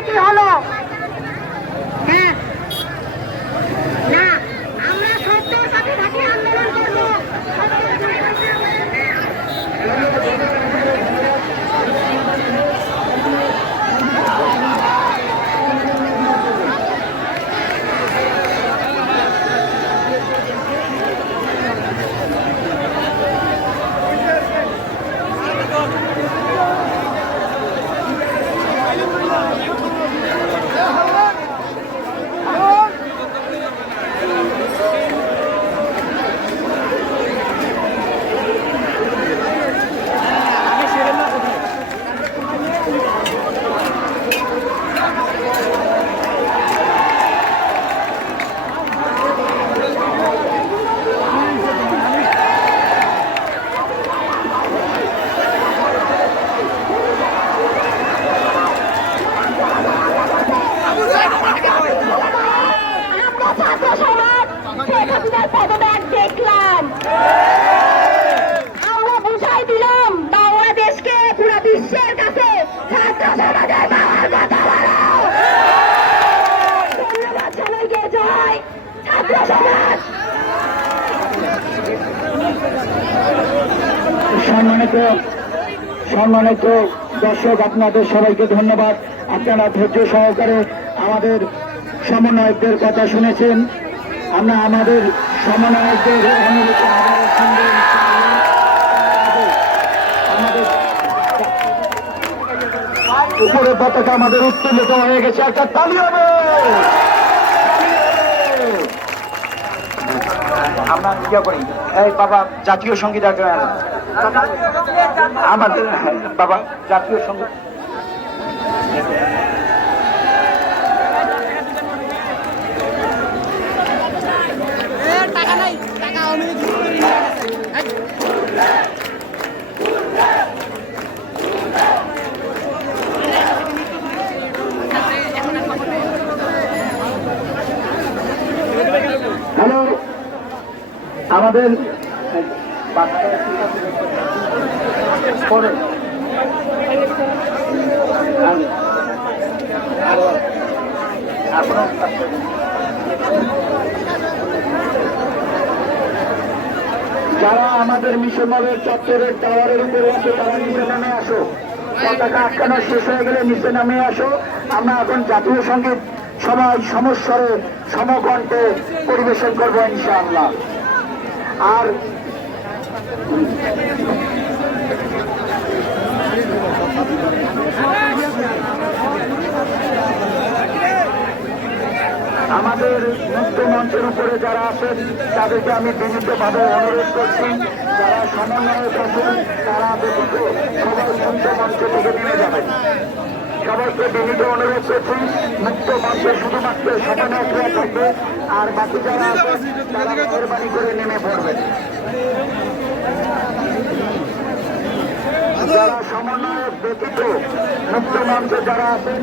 ঘটনাটি হলো। সম্মানিত সম্মানিত দর্শক, আপনাদের সবাইকে ধন্যবাদ। আপনারা ধৈর্য সহকারে আমাদের সমন্বয়কদের কথা শুনেছেন। আমরা আমাদের সমন্বয়কদের আমাদের উপরে পতাকা আমাদের উত্তোলিত হয়ে গেছে। একটা তালি হবে। আমরা ইয়ে করি। এই বাবা জাতীয় সংগীত একটা আমাদের বাবা জাতীয় সংগীত। আমাদের যারা আমাদের মিশন হলের চত্বরের টাওয়ারের উপরে আছে তারা নিচে নামে আসো। পতাকা আটকানো শেষ হয়ে গেলে নিচে নামে আসো। আমরা এখন জাতীয় সংগীত সবাই সমস্বরে সমকণ্ঠে পরিবেশন করব ইনশাআল্লাহ। আর আমাদের মুক্ত মঞ্চের উপরে যারা আছেন, তাদেরকে আমি বিনীতভাবে অনুরোধ করছি, যারা সমন্বয়ক আছেন তারা ব্যতীত সবাই মুক্ত মঞ্চ থেকে নেমে যাবেন। সবাইকে বিনীত অনুরোধ করছি, মুক্ত মঞ্চে শুধুমাত্র সমন্বয়করা থাকবে, আর বাকি যারা আছেন, তারা মেহরবানি করে নেমে ব্যতীত মুক্ত মঞ্চে যারা আছেন